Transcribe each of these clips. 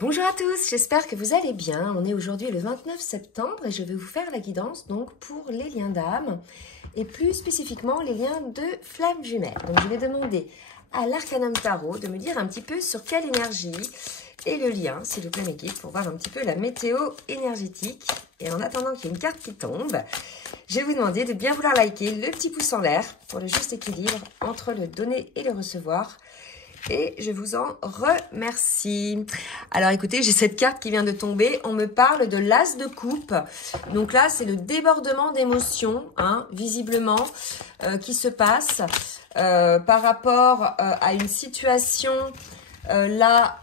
Bonjour à tous, j'espère que vous allez bien. On est aujourd'hui le 29 septembre et je vais vous faire la guidance donc pour les liens d'âme et plus spécifiquement les liens de flammes jumelles. Donc je vais demander à l'Arcanum Tarot de me dire un petit peu sur quelle énergie est le lien, s'il vous plaît mes guides, pour voir un petit peu la météo énergétique. Et en attendant qu'il y ait une carte qui tombe, je vais vous demander de bien vouloir liker le petit pouce en l'air pour le juste équilibre entre le donner et le recevoir. Et je vous en remercie. Alors écoutez, j'ai cette carte qui vient de tomber. On me parle de l'as de coupe. Donc là, c'est le débordement d'émotions, hein, visiblement, qui se passe par rapport à une situation là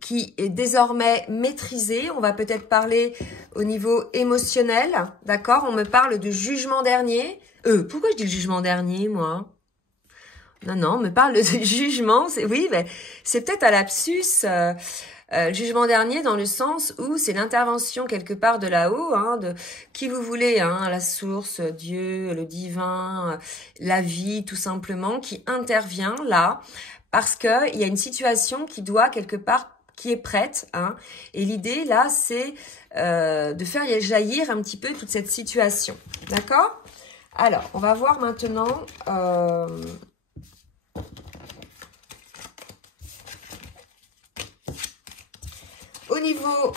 qui est désormais maîtrisée. On va peut-être parler au niveau émotionnel, d'accord? On me parle de jugement dernier. Pourquoi je dis le jugement dernier, moi? Non, on me parle de jugement. Oui, mais c'est peut-être un lapsus. Le jugement dernier dans le sens où c'est l'intervention quelque part de là-haut, hein, de qui vous voulez, hein, la source, Dieu, le divin, la vie, tout simplement, qui intervient là parce que il y a une situation qui doit quelque part, qui est prête, hein. Et l'idée là, c'est de faire jaillir un petit peu toute cette situation, d'accord? Alors, on va voir maintenant. Au niveau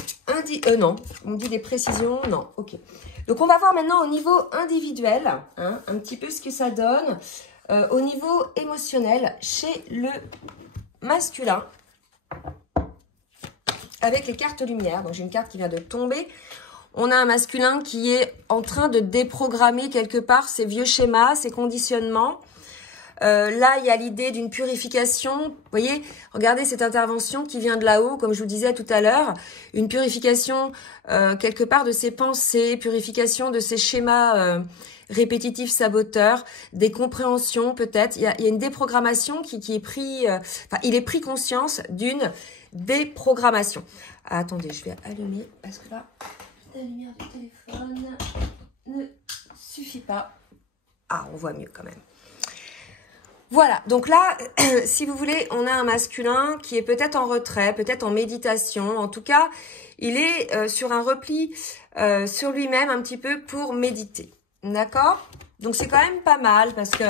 non, on dit des précisions, non, ok. Donc, on va voir maintenant au niveau individuel, hein, un petit peu ce que ça donne. Au niveau émotionnel, chez le masculin, avec les cartes lumière. Donc, j'ai une carte qui vient de tomber. On a un masculin qui est en train de déprogrammer quelque part ses vieux schémas, ses conditionnements. Là, il y a l'idée d'une purification. Vous voyez, regardez cette intervention qui vient de là-haut, comme je vous disais tout à l'heure. Une purification quelque part de ses pensées, purification de ses schémas répétitifs saboteurs, des compréhensions peut-être. Il y a une déprogrammation qui est pris... Enfin, il est pris conscience d'une déprogrammation. Ah, attendez, je vais allumer parce que là, la lumière du téléphone ne suffit pas. Ah, on voit mieux quand même. Voilà, donc là, si vous voulez, on a un masculin qui est peut-être en retrait, peut-être en méditation. En tout cas, il est sur un repli sur lui-même un petit peu pour méditer. D'accord? Donc, c'est quand même pas mal parce que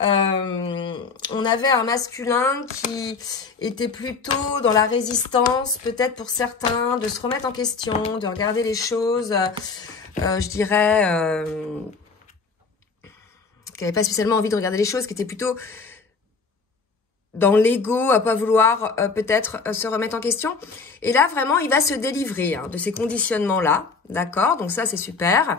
on avait un masculin qui était plutôt dans la résistance, peut-être pour certains, de se remettre en question, de regarder les choses, je dirais... qui n'avait pas spécialement envie de regarder les choses, qui était plutôt dans l'ego, à pas vouloir peut-être se remettre en question. Et là, vraiment, il va se délivrer hein, de ces conditionnements-là, d'accord? Donc ça, c'est super.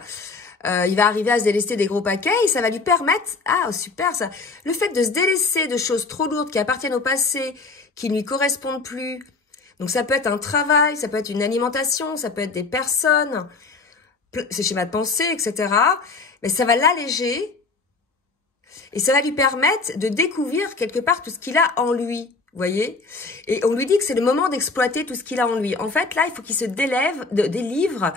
Il va arriver à se délester des gros paquets et ça va lui permettre... Ah, super, ça. Le fait de se délaisser de choses trop lourdes qui appartiennent au passé, qui ne lui correspondent plus. Donc ça peut être un travail, ça peut être une alimentation, ça peut être des personnes, ses schémas de pensée, etc. Mais ça va l'alléger. Et ça va lui permettre de découvrir quelque part tout ce qu'il a en lui, vous voyez. Et on lui dit que c'est le moment d'exploiter tout ce qu'il a en lui. En fait, là, il faut qu'il se délivre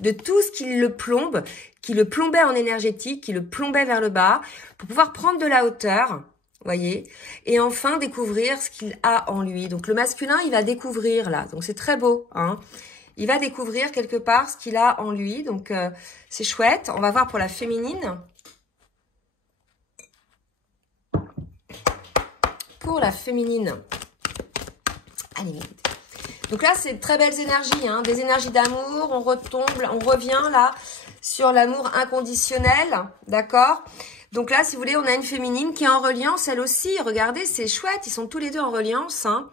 de tout ce qui le plombe, qui le plombait en énergétique, qui le plombait vers le bas, pour pouvoir prendre de la hauteur, vous voyez. Et enfin, découvrir ce qu'il a en lui. Donc, le masculin, il va découvrir, là. Donc, c'est très beau, hein. Il va découvrir quelque part ce qu'il a en lui. Donc, c'est chouette. On va voir pour la féminine. Pour la féminine. Allez, donc là, c'est de très belles énergies, hein, des énergies d'amour. On revient là sur l'amour inconditionnel, d'accord? Donc là, si vous voulez, on a une féminine qui est en reliance, elle aussi. Regardez, c'est chouette, ils sont tous les deux en reliance. Hein.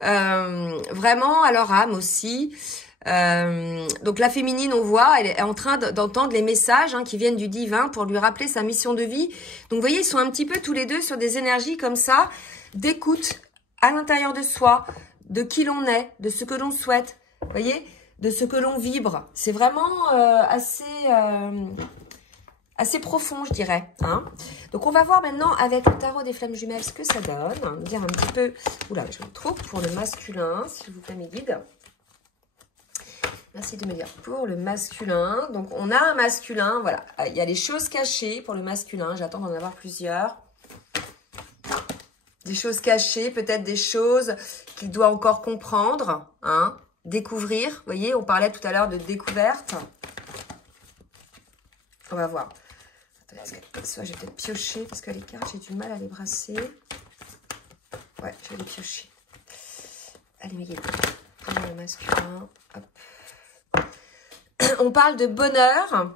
Vraiment à leur âme aussi. Donc la féminine, on voit, elle est en train d'entendre les messages hein, qui viennent du divin pour lui rappeler sa mission de vie. Donc vous voyez, ils sont un petit peu tous les deux sur des énergies comme ça, d'écoute à l'intérieur de soi, de qui l'on est, de ce que l'on souhaite, vous voyez, de ce que l'on vibre. C'est vraiment assez profond, je dirais. Hein. Donc on va voir maintenant avec le tarot des flammes jumelles ce que ça donne. Dire un petit peu, oula, je me trompe, pour le masculin, s'il vous plaît mes guides. Merci de me dire pour le masculin. Donc, on a un masculin. Voilà. Il y a les choses cachées pour le masculin. J'attends d'en avoir plusieurs. des choses cachées, peut-être des choses qu'il doit encore comprendre, hein, découvrir. Vous voyez, on parlait tout à l'heure de découverte. On va voir. Soit je vais peut-être piocher parce que les cartes, j'ai du mal à les brasser. Ouais, je vais les piocher. Allez, mes guides. Le masculin. Hop. On parle de bonheur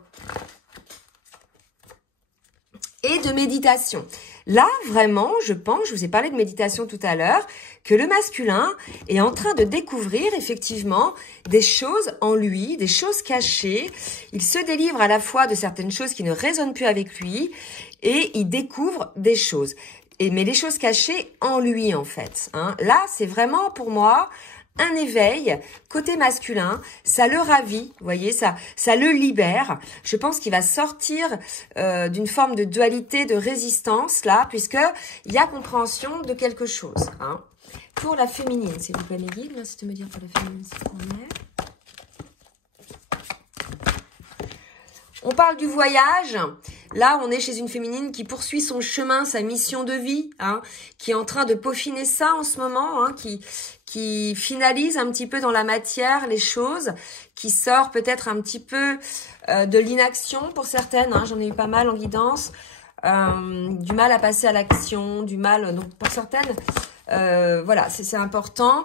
et de méditation. Là, vraiment, je pense, je vous ai parlé de méditation tout à l'heure, que le masculin est en train de découvrir effectivement des choses en lui, des choses cachées. Il se délivre à la fois de certaines choses qui ne résonnent plus avec lui et il découvre des choses. Mais les choses cachées en lui, en fait. Hein. Là, c'est vraiment pour moi un éveil côté masculin, ça le ravit, vous voyez, ça le libère. Je pense qu'il va sortir d'une forme de dualité, de résistance là, puisque il y a compréhension de quelque chose. Hein. Pour la féminine, s'il vous plaît, les guides, merci de me dire pour la féminine ce qu'on est. On parle du voyage. Là, on est chez une féminine qui poursuit son chemin, sa mission de vie, hein, qui est en train de peaufiner ça en ce moment, hein, qui finalise un petit peu dans la matière les choses, qui sort peut-être un petit peu de l'inaction pour certaines. Hein, j'en ai eu pas mal en guidance, du mal à passer à l'action, du mal. Donc pour certaines, voilà, c'est important.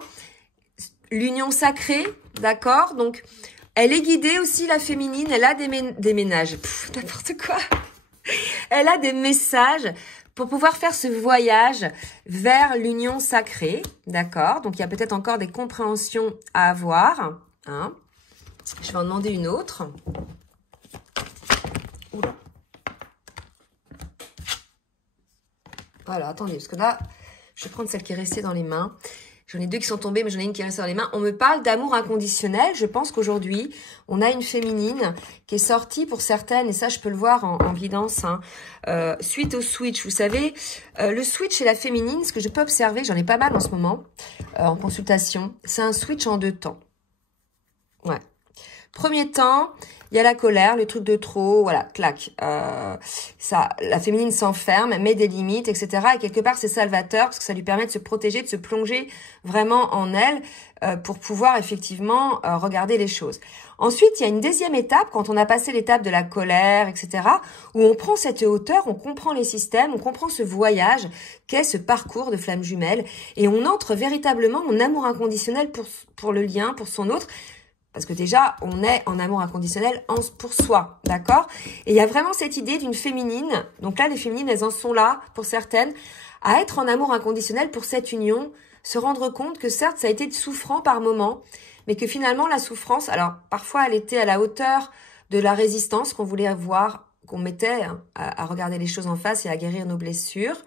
L'union sacrée, d'accord. Donc elle est guidée aussi, la féminine. Elle a des ménages, n'importe quoi. Elle a des messages pour pouvoir faire ce voyage vers l'union sacrée, d'accord? Donc, il y a peut-être encore des compréhensions à avoir. Hein. Je vais en demander une autre. Oula. Voilà, attendez, parce que là, je vais prendre celle qui est restée dans les mains. J'en ai deux qui sont tombées, mais j'en ai une qui est restée dans les mains. On me parle d'amour inconditionnel. Je pense qu'aujourd'hui, on a une féminine qui est sortie pour certaines, et ça, je peux le voir en guidance, hein, suite au switch. Vous savez, le switch chez la féminine, ce que je peux observer, j'en ai pas mal en ce moment, en consultation, c'est un switch en 2 temps. Ouais. Premier temps, il y a la colère, le truc de trop, voilà, clac. Ça, la féminine s'enferme, met des limites, etc. Et quelque part, c'est salvateur parce que ça lui permet de se protéger, de se plonger vraiment en elle pour pouvoir effectivement regarder les choses. Ensuite, il y a une deuxième étape, quand on a passé l'étape de la colère, etc., où on prend cette hauteur, on comprend les systèmes, on comprend ce voyage qu'est ce parcours de flamme jumelle et on entre véritablement en amour inconditionnel pour le lien, pour son autre. Parce que déjà, on est en amour inconditionnel pour soi, d'accord? Et il y a vraiment cette idée d'une féminine. Donc là, les féminines, elles en sont là, pour certaines, à être en amour inconditionnel pour cette union, se rendre compte que certes, ça a été souffrant par moments, mais que finalement, la souffrance, alors parfois, elle était à la hauteur de la résistance qu'on voulait avoir, qu'on mettait hein, à regarder les choses en face et à guérir nos blessures.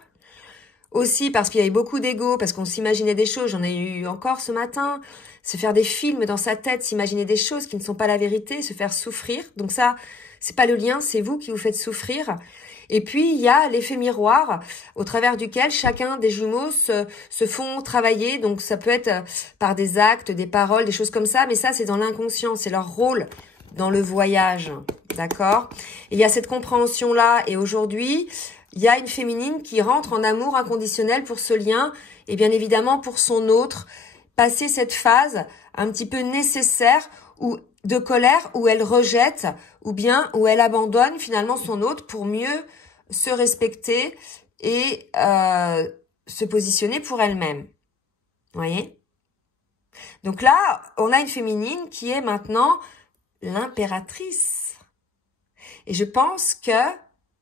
Aussi parce qu'il y avait beaucoup d'ego, parce qu'on s'imaginait des choses, j'en ai eu encore ce matin, se faire des films dans sa tête, s'imaginer des choses qui ne sont pas la vérité, se faire souffrir. Donc ça, c'est pas le lien, c'est vous qui vous faites souffrir. Et puis, il y a l'effet miroir au travers duquel chacun des jumeaux se font travailler. Donc, ça peut être par des actes, des paroles, des choses comme ça. Mais ça, c'est dans l'inconscient, c'est leur rôle dans le voyage. D'accord? Et il y a cette compréhension-là. Et aujourd'hui, il y a une féminine qui rentre en amour inconditionnel pour ce lien et bien évidemment pour son autre. Passer cette phase un petit peu nécessaire de colère où elle rejette ou bien où elle abandonne finalement son autre pour mieux se respecter et se positionner pour elle-même. Vous voyez? Donc là, on a une féminine qui est maintenant l'impératrice. Et je pense que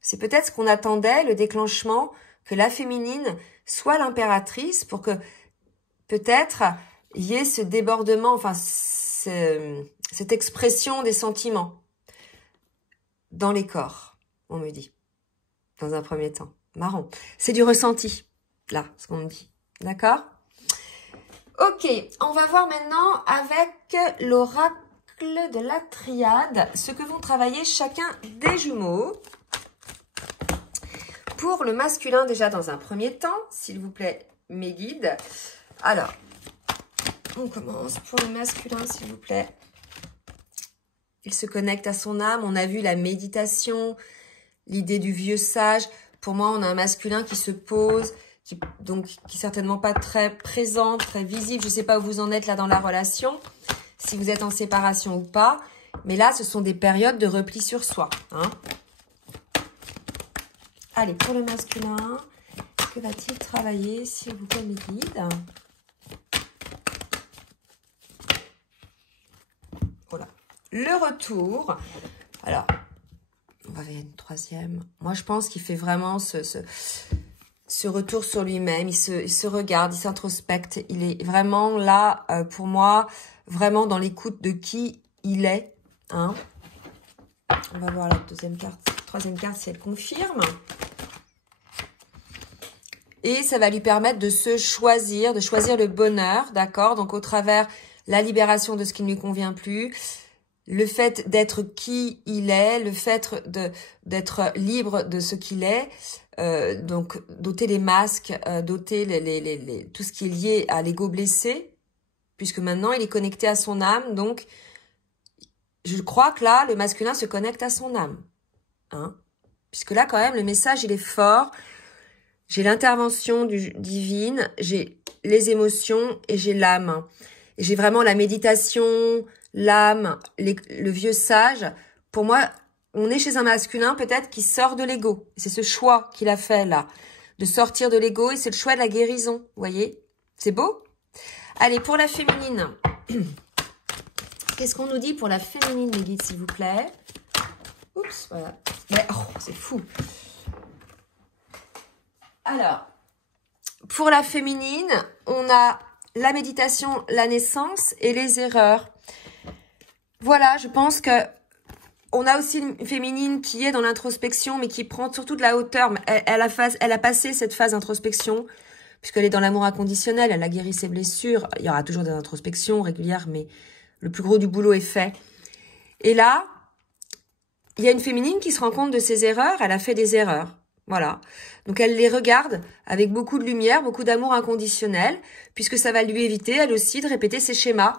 c'est peut-être ce qu'on attendait, le déclenchement, que la féminine soit l'impératrice pour que peut-être il y ait ce débordement, enfin cette expression des sentiments dans les corps, on me dit, dans un premier temps. Marrant. C'est du ressenti, là, ce qu'on me dit. D'accord? Ok, on va voir maintenant avec l'oracle de la triade, ce que vont travailler chacun des jumeaux. Pour le masculin, déjà dans un premier temps, s'il vous plaît, mes guides. Alors, on commence pour le masculin, s'il vous plaît. Il se connecte à son âme. On a vu la méditation, l'idée du vieux sage. Pour moi, on a un masculin qui se pose, donc qui est certainement pas très présente, très visible. Je ne sais pas où vous en êtes là dans la relation, si vous êtes en séparation ou pas. Mais là, ce sont des périodes de repli sur soi. Hein. Allez, pour le masculin, que va-t-il travailler, s'il vous plaît, mes guides? Voilà. Le retour. Alors, on va vers une troisième. Moi, je pense qu'il fait vraiment ce retour sur lui-même. Il se regarde, il s'introspecte. Il est vraiment là, pour moi, vraiment dans l'écoute de qui il est. Hein. On va voir la troisième carte, si elle confirme. Et ça va lui permettre de se choisir, de choisir le bonheur, d'accord? Donc, au travers la libération de ce qui ne lui convient plus, le fait d'être qui il est, le fait d'être libre de ce qu'il est, donc d'ôter les masques, d'ôter tout ce qui est lié à l'ego blessé, puisque maintenant il est connecté à son âme. Donc, je crois que là, le masculin se connecte à son âme. Hein? Puisque là, quand même, le message, il est fort. J'ai l'intervention divine, j'ai les émotions et j'ai l'âme. Et j'ai vraiment la méditation, l'âme, le vieux sage. Pour moi, on est chez un masculin peut-être qui sort de l'ego. C'est ce choix qu'il a fait là, de sortir de l'ego, et c'est le choix de la guérison. Vous voyez? C'est beau? Allez, pour la féminine. Qu'est-ce qu'on nous dit pour la féminine, les guides, s'il vous plaît? Oups, voilà. Mais, oh, c'est fou. Alors, pour la féminine, on a la méditation, la naissance et les erreurs. Voilà, je pense que on a aussi une féminine qui est dans l'introspection, mais qui prend surtout de la hauteur. Elle a passé cette phase d'introspection, puisqu'elle est dans l'amour inconditionnel, elle a guéri ses blessures. Il y aura toujours des introspections régulières, mais le plus gros du boulot est fait. Et là, il y a une féminine qui se rend compte de ses erreurs, elle a fait des erreurs. Voilà. Donc, elle les regarde avec beaucoup de lumière, beaucoup d'amour inconditionnel, puisque ça va lui éviter, elle aussi, de répéter ses schémas,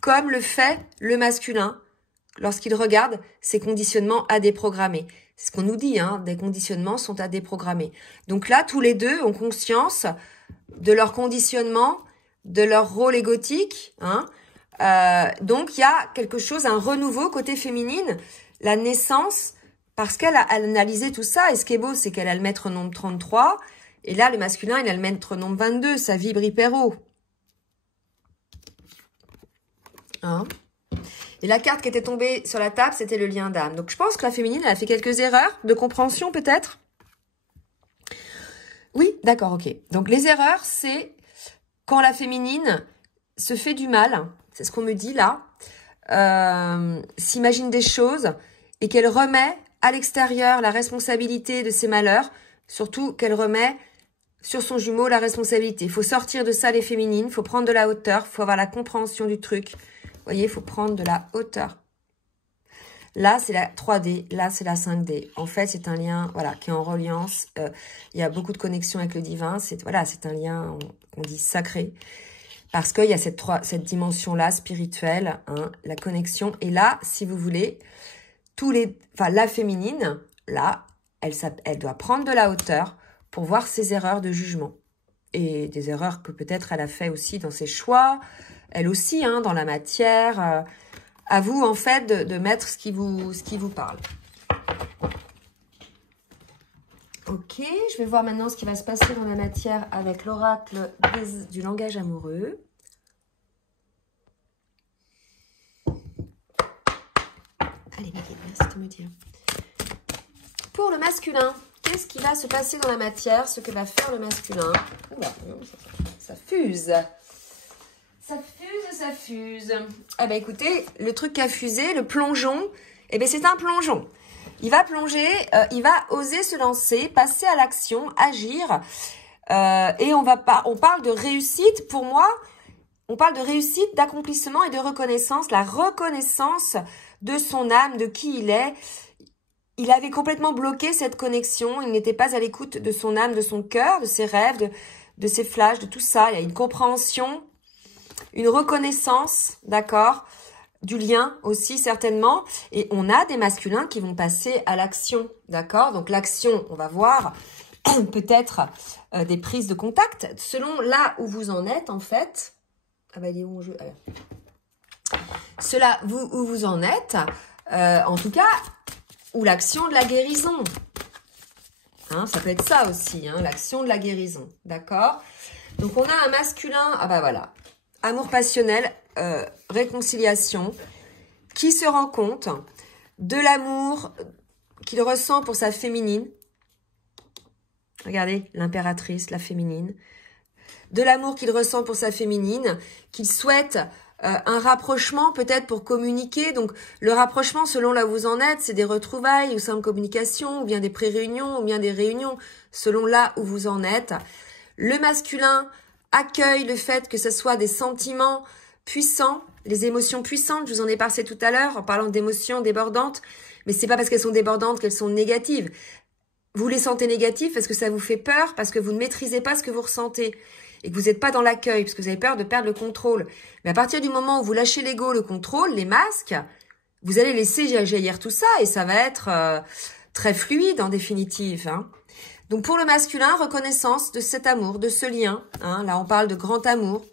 comme le fait le masculin, lorsqu'il regarde ses conditionnements à déprogrammer. C'est ce qu'on nous dit, hein, des conditionnements sont à déprogrammer. Donc là, tous les deux ont conscience de leur conditionnement, de leur rôle égotique. Hein. Donc, il y a quelque chose, un renouveau côté féminine, la naissance. Parce qu'elle a analysé tout ça, et ce qui est beau, c'est qu'elle a le maître nombre 33, et là, le masculin, il a le maître nombre 22, ça vibre hyper haut. Hein? Et la carte qui était tombée sur la table, c'était le lien d'âme. Donc, je pense que la féminine, elle a fait quelques erreurs de compréhension, peut-être. Oui, d'accord, ok. Donc, les erreurs, c'est quand la féminine se fait du mal, c'est ce qu'on me dit là, s'imagine des choses, et qu'elle remet à l'extérieur la responsabilité de ses malheurs, surtout qu'elle remet sur son jumeau la responsabilité. Il faut sortir de ça, les féminines, il faut prendre de la hauteur, il faut avoir la compréhension du truc. Vous voyez, il faut prendre de la hauteur. Là, c'est la 3D, là, c'est la 5D. En fait, c'est un lien voilà, qui est en reliance. Il y a beaucoup de connexions avec le divin. C'est un lien, on dit sacré. Parce qu'il y a cette dimension-là, spirituelle, hein, la connexion. Et là, si vous voulez, la féminine, là, elle doit prendre de la hauteur pour voir ses erreurs de jugement. Et des erreurs que peut-être elle a fait aussi dans ses choix, elle aussi, hein, dans la matière. À vous, en fait, de mettre ce qui vous parle. Ok, je vais voir maintenant ce qui va se passer dans la matière avec l'oracle du langage amoureux. Allez, merci de me dire. Pour le masculin, qu'est-ce qui va se passer dans la matière, ce que va faire le masculin? Oula, ça fuse. Ça fuse. Ah bah écoutez, le truc qui a fusé, le plongeon, eh ben c'est un plongeon. Il va plonger, il va oser se lancer, passer à l'action, agir. Et on parle de réussite, pour moi, on parle de réussite, d'accomplissement et de reconnaissance. La reconnaissance de son âme, de qui il est. Il avait complètement bloqué cette connexion. Il n'était pas à l'écoute de son âme, de son cœur, de ses rêves, de ses flashs, de tout ça. Il y a une compréhension, une reconnaissance, d'accord, du lien aussi certainement. Et on a des masculins qui vont passer à l'action, d'accord. Donc l'action, on va voir, peut-être des prises de contact, selon là où vous en êtes, en fait. Ah bah, il est où mon jeu? Cela où vous en êtes, en tout cas, ou l'action de la guérison. Hein, ça peut être ça aussi, hein, l'action de la guérison, d'accord? Donc, on a un masculin, ah bah voilà, amour passionnel, réconciliation, qui se rend compte de l'amour qu'il ressent pour sa féminine. Regardez, l'impératrice, la féminine. De l'amour qu'il ressent pour sa féminine, qu'il souhaite un rapprochement peut-être pour communiquer. Donc, le rapprochement, selon là où vous en êtes, c'est des retrouvailles ou simple communication, ou bien des pré-réunions, ou bien des réunions, selon là où vous en êtes. Le masculin accueille le fait que ce soit des sentiments puissants, les émotions puissantes. Je vous en ai parlé tout à l'heure en parlant d'émotions débordantes, mais c'est pas parce qu'elles sont débordantes qu'elles sont négatives. Vous les sentez négatives parce que ça vous fait peur, parce que vous ne maîtrisez pas ce que vous ressentez et que vous n'êtes pas dans l'accueil, parce que vous avez peur de perdre le contrôle. Mais à partir du moment où vous lâchez l'ego, le contrôle, les masques, vous allez laisser jaillir tout ça et ça va être très fluide en définitive. Hein. Donc pour le masculin, reconnaissance de cet amour, de ce lien. Hein, là, on parle de grand amour.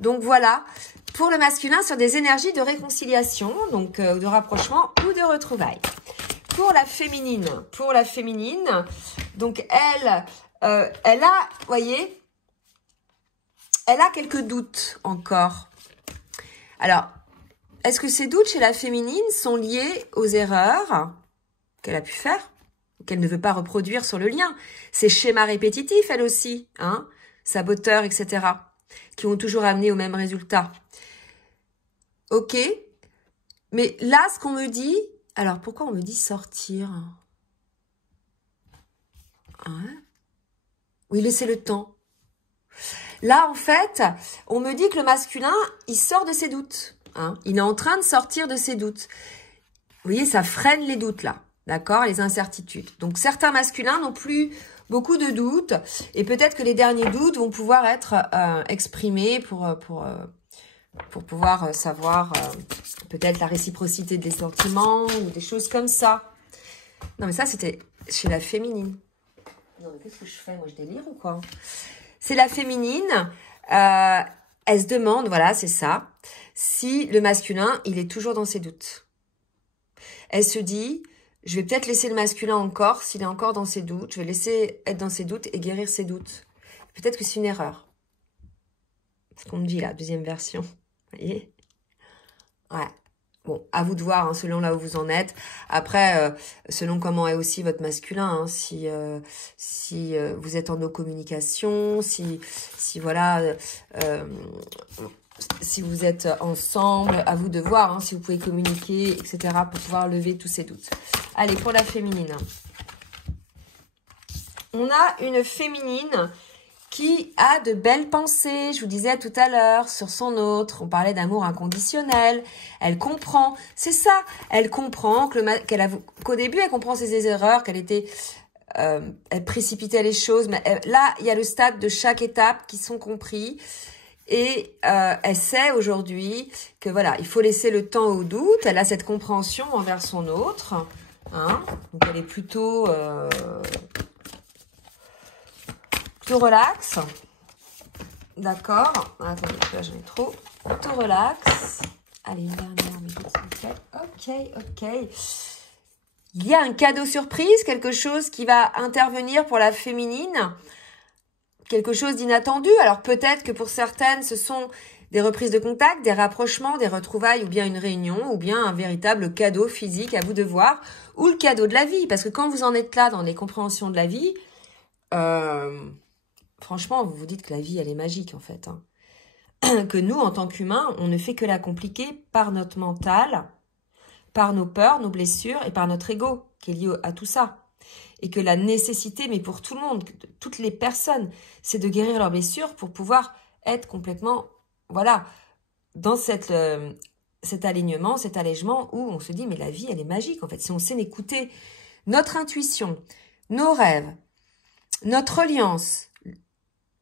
Donc voilà, pour le masculin, sur des énergies de réconciliation, donc de rapprochement ou de retrouvailles. Pour la féminine, donc elle a, voyez, elle a quelques doutes encore. Alors, est-ce que ces doutes chez la féminine sont liés aux erreurs qu'elle a pu faire, qu'elle ne veut pas reproduire sur le lien? Ces schémas répétitifs, elle aussi, hein, saboteurs, etc., qui ont toujours amené au même résultat. Ok, mais là, ce qu'on me dit... Alors, pourquoi on me dit sortir? Hein? Oui, laissez le temps. Là, en fait, on me dit que le masculin, il sort de ses doutes. Hein? Il est en train de sortir de ses doutes. Vous voyez, ça freine les doutes, là. D'accord? Les incertitudes. Donc, certains masculins n'ont plus beaucoup de doutes. Et peut-être que les derniers doutes vont pouvoir être exprimés pour pouvoir savoir peut-être la réciprocité des sentiments ou des choses comme ça. Non, mais ça, c'était chez la féminine. Non, mais qu'est-ce que je fais? Moi, je délire ou quoi? C'est la féminine. Elle se demande, voilà, c'est ça, si le masculin, il est toujours dans ses doutes. Elle se dit, je vais peut-être laisser le masculin encore, s'il est encore dans ses doutes. Je vais laisser être dans ses doutes et guérir ses doutes. Peut-être que c'est une erreur. C'est ce qu'on me dit, la deuxième version. Vous voyez? Ouais. Bon, à vous de voir, hein, selon là où vous en êtes. Après, selon comment est aussi votre masculin, hein, si vous êtes en no communication, si voilà, si vous êtes ensemble, à vous de voir, hein, si vous pouvez communiquer, etc., pour pouvoir lever tous ces doutes. Allez, pour la féminine. On a une féminine qui a de belles pensées, je vous disais tout à l'heure, sur son autre. On parlait d'amour inconditionnel. Elle comprend, c'est ça, elle comprend qu'au début, elle comprend ses erreurs, elle précipitait les choses. Mais là, il y a le stade de chaque étape qui sont compris. Et elle sait aujourd'hui que voilà, il faut laisser le temps au doute. Elle a cette compréhension envers son autre. Hein, donc, elle est plutôt relax. D'accord. Attendez, là j'en ai trop. Plutôt relax. Allez, une dernière, mais ok. Il y a un cadeau surprise, quelque chose qui va intervenir pour la féminine. Quelque chose d'inattendu. Alors peut-être que pour certaines, ce sont des reprises de contact, des rapprochements, des retrouvailles, ou bien une réunion, ou bien un véritable cadeau physique, à vous de voir, ou le cadeau de la vie. Parce que quand vous en êtes là dans les compréhensions de la vie, franchement, vous vous dites que la vie, elle est magique, en fait. Hein. Que nous, en tant qu'humains, on ne fait que la compliquer par notre mental, par nos peurs, nos blessures et par notre ego, qui est lié à tout ça. Et que la nécessité, mais pour tout le monde, toutes les personnes, c'est de guérir leurs blessures pour pouvoir être complètement, voilà, dans cet alignement, cet allègement où on se dit, mais la vie, elle est magique, en fait. Si on sait écouter notre intuition, nos rêves, notre reliance,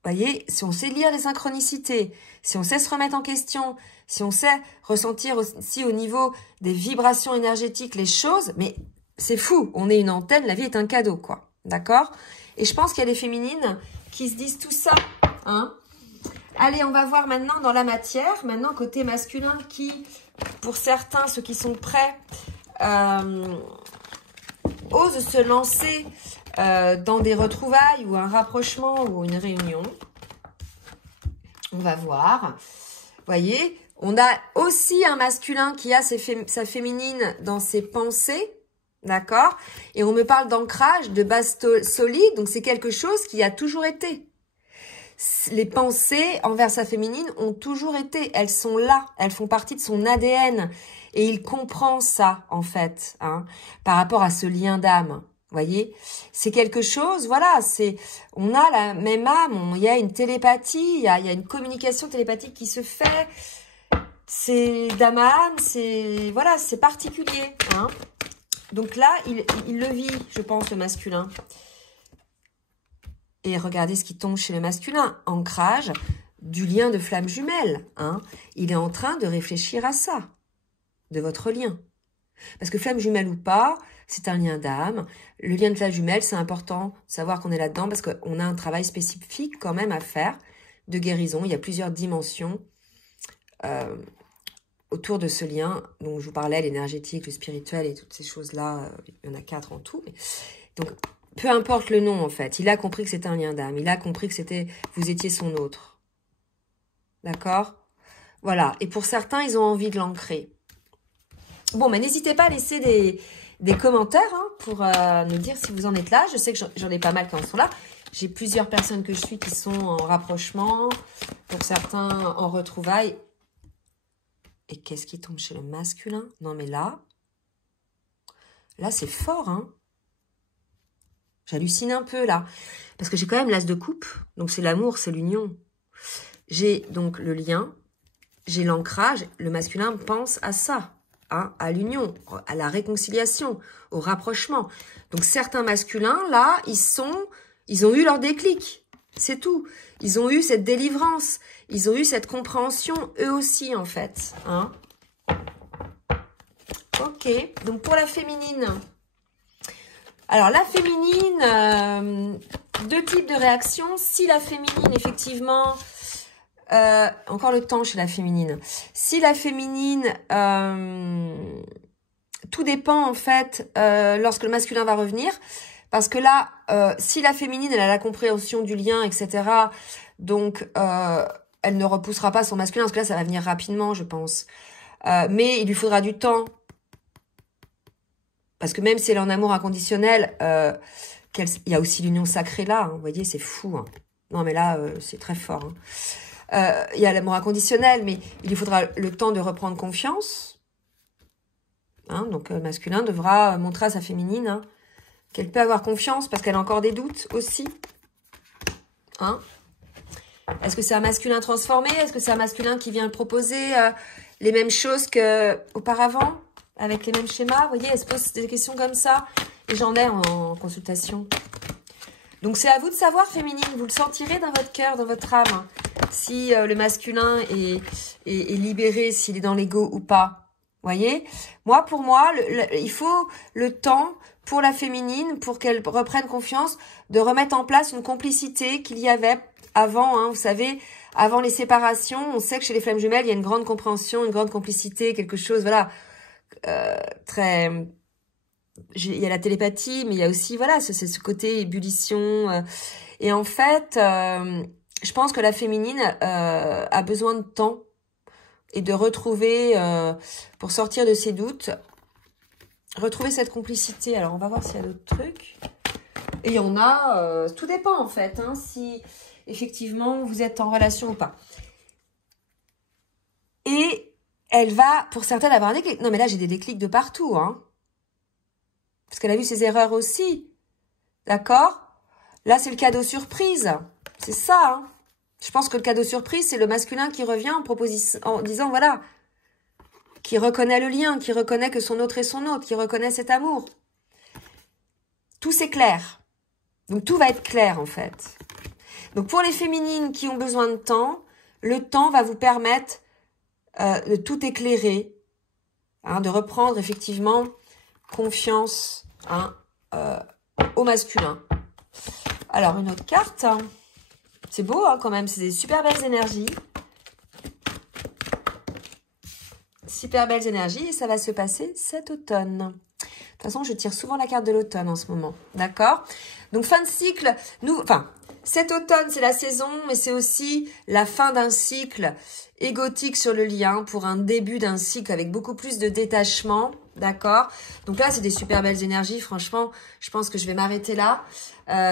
voyez, si on sait lire les synchronicités, si on sait se remettre en question, si on sait ressentir aussi au niveau des vibrations énergétiques les choses, mais c'est fou, on est une antenne, la vie est un cadeau, quoi. D'accord? Et je pense qu'il y a des féminines qui se disent tout ça. Hein. Allez, on va voir maintenant dans la matière. Maintenant, côté masculin qui, pour certains, ceux qui sont prêts, osent se lancer dans des retrouvailles ou un rapprochement ou une réunion. On va voir. Vous voyez, on a aussi un masculin qui a sa féminine dans ses pensées. D'accord? Et on me parle d'ancrage, de base solide. Donc, c'est quelque chose qui a toujours été. Les pensées envers sa féminine ont toujours été. Elles sont là. Elles font partie de son ADN. Et il comprend ça, en fait, hein, par rapport à ce lien d'âme. Voyez, c'est quelque chose, voilà, on a la même âme, il y a une télépathie, il y a une communication télépathique qui se fait, c'est d'âme à âme, voilà, c'est particulier, hein. Donc là, il le vit, je pense, le masculin. Et regardez ce qui tombe chez le masculin, ancrage du lien de flamme jumelle, hein. Il est en train de réfléchir à ça, de votre lien. Parce que flamme jumelle ou pas, c'est un lien d'âme. Le lien de flamme jumelle, c'est important de savoir qu'on est là-dedans parce qu'on a un travail spécifique quand même à faire de guérison. Il y a plusieurs dimensions autour de ce lien dont je vous parlais, l'énergétique, le spirituel et toutes ces choses-là. Il y en a 4 en tout. Donc, peu importe le nom en fait. Il a compris que c'était un lien d'âme. Il a compris que vous étiez son autre. D'accord? Voilà. Et pour certains, ils ont envie de l'ancrer. Bon, mais n'hésitez pas à laisser des commentaires hein, pour nous dire si vous en êtes là. Je sais que j'en ai pas mal qui en sont là. J'ai plusieurs personnes que je suis qui sont en rapprochement, pour certains en retrouvailles. Et qu'est-ce qui tombe chez le masculin? Non, mais là c'est fort, hein. J'hallucine un peu, là. Parce que j'ai quand même l'as de coupe. Donc, c'est l'amour, c'est l'union. J'ai donc le lien, j'ai l'ancrage. Le masculin pense à ça. Hein, à l'union, à la réconciliation, au rapprochement. Donc, certains masculins, là, ils ont eu leur déclic. C'est tout. Ils ont eu cette délivrance. Ils ont eu cette compréhension, eux aussi, en fait. Hein. Ok. Donc, pour la féminine. Alors, la féminine, 2 types de réactions. Si la féminine, effectivement... encore le temps chez la féminine. Si la féminine, tout dépend en fait lorsque le masculin va revenir. Parce que là, si la féminine, elle a la compréhension du lien, etc. Donc, elle ne repoussera pas son masculin. Parce que là, ça va venir rapidement, je pense. Mais il lui faudra du temps. Parce que même si elle est en amour inconditionnel, il y a aussi l'union sacrée là. Hein, vous voyez, c'est fou. Hein. Non, mais là, c'est très fort. Hein. Il y a l'amour inconditionnel, mais il lui faudra le temps de reprendre confiance. Hein, donc, le masculin devra montrer à sa féminine hein, qu'elle peut avoir confiance parce qu'elle a encore des doutes aussi. Hein. Est-ce que c'est un masculin transformé? Est-ce que c'est un masculin qui vient proposer les mêmes choses qu'auparavant, avec les mêmes schémas? Vous voyez, elle se pose des questions comme ça. Et j'en ai en consultation. Donc, c'est à vous de savoir, féminine. Vous le sentirez dans votre cœur, dans votre âme. Si le masculin est libéré, s'il est dans l'ego ou pas. Voyez? Moi, pour moi, il faut le temps pour la féminine, pour qu'elle reprenne confiance, de remettre en place une complicité qu'il y avait avant. Hein, vous savez, avant les séparations, on sait que chez les flammes jumelles, il y a une grande compréhension, une grande complicité, quelque chose, voilà, très... Il y a la télépathie, mais il y a aussi, voilà, c'est ce côté ébullition. Et en fait, je pense que la féminine a besoin de temps et de retrouver, pour sortir de ses doutes, retrouver cette complicité. Alors, on va voir s'il y a d'autres trucs. Et il y en a, tout dépend en fait, hein, si effectivement vous êtes en relation ou pas. Et elle va, pour certaines, avoir un déclic. Non, mais là, j'ai des déclics de partout, hein. Parce qu'elle a vu ses erreurs aussi. D'accord? Là, c'est le cadeau surprise. C'est ça, hein. Je pense que le cadeau surprise, c'est le masculin qui revient en disant, voilà, qui reconnaît le lien, qui reconnaît que son autre est son autre, qui reconnaît cet amour. Tout s'éclaire. Donc, tout va être clair, en fait. Donc, pour les féminines qui ont besoin de temps, le temps va vous permettre de tout éclairer, hein, de reprendre effectivement confiance hein, au masculin. Alors, une autre carte. C'est beau hein, quand même, c'est des super belles énergies. Super belles énergies et ça va se passer cet automne. De toute façon, je tire souvent la carte de l'automne en ce moment. D'accord? Donc, fin de cycle. Cet automne, c'est la saison, mais c'est aussi la fin d'un cycle égotique sur le lien pour un début d'un cycle avec beaucoup plus de détachement. D'accord? Donc là, c'est des super belles énergies. Franchement, je pense que je vais m'arrêter là.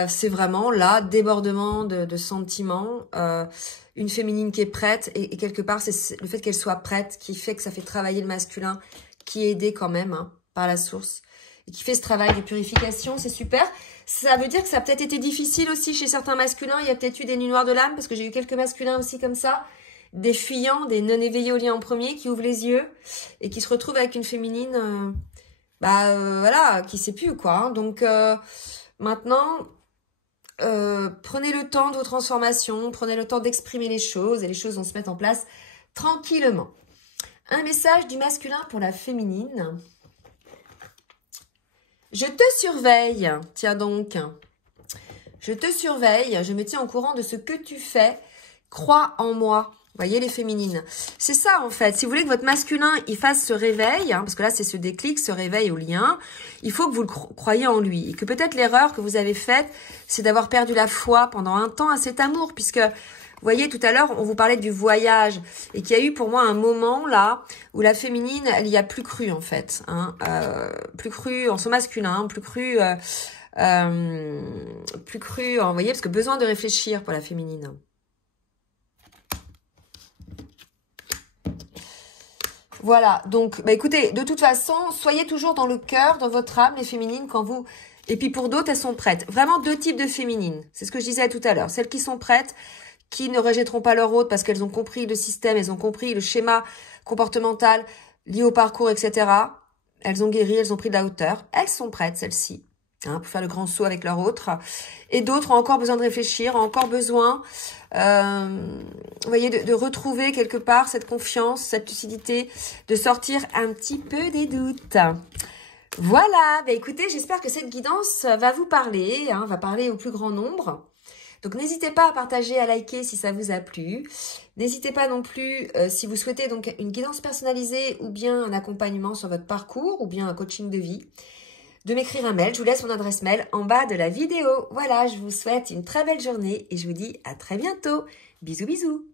C'est vraiment là, débordement de sentiments. Une féminine qui est prête. Et quelque part, c'est le fait qu'elle soit prête qui fait que ça fait travailler le masculin, qui est aidé quand même hein, par la source. Et qui fait ce travail de purification. C'est super. Ça veut dire que ça a peut-être été difficile aussi chez certains masculins. Il y a peut-être eu des nuits noires de l'âme, parce que j'ai eu quelques masculins aussi comme ça. Des fuyants, des non-éveillés au lien en premier, qui ouvrent les yeux et qui se retrouvent avec une féminine, voilà, qui sait plus quoi. Hein. Donc, maintenant, prenez le temps de vos transformations, prenez le temps d'exprimer les choses et les choses vont se mettre en place tranquillement. Un message du masculin pour la féminine. Je te surveille, tiens donc. Je te surveille, je me tiens au courant de ce que tu fais. Crois en moi. Vous voyez les féminines. C'est ça en fait. Si vous voulez que votre masculin il fasse ce réveil, hein, parce que là c'est ce déclic, ce réveil au lien, il faut que vous le croyiez en lui. Et que peut-être l'erreur que vous avez faite, c'est d'avoir perdu la foi pendant un temps à cet amour. Puisque, vous voyez, tout à l'heure, on vous parlait du voyage. Et qu'il y a eu pour moi un moment là, où la féminine, elle y a plus cru en fait. Hein, plus cru en son masculin, plus cru, vous voyez, parce que besoin de réfléchir pour la féminine. Voilà, donc, écoutez, de toute façon, soyez toujours dans le cœur, dans votre âme, les féminines, quand vous... Et puis pour d'autres, elles sont prêtes. Vraiment deux types de féminines. C'est ce que je disais tout à l'heure. Celles qui sont prêtes, qui ne rejetteront pas leur autre parce qu'elles ont compris le système, elles ont compris le schéma comportemental lié au parcours, etc. Elles ont guéri, elles ont pris de la hauteur. Elles sont prêtes, celles-ci, hein, pour faire le grand saut avec leur autre. Et d'autres ont encore besoin de réfléchir, ont encore besoin... vous voyez, de retrouver quelque part cette confiance, cette lucidité, de sortir un petit peu des doutes. Voilà, écoutez, j'espère que cette guidance va vous parler, hein, va parler au plus grand nombre. Donc n'hésitez pas à partager, à liker si ça vous a plu. N'hésitez pas non plus, si vous souhaitez donc une guidance personnalisée ou bien un accompagnement sur votre parcours ou bien un coaching de vie, de m'écrire un mail. Je vous laisse mon adresse mail en bas de la vidéo. Voilà, je vous souhaite une très belle journée et je vous dis à très bientôt. Bisous, bisous.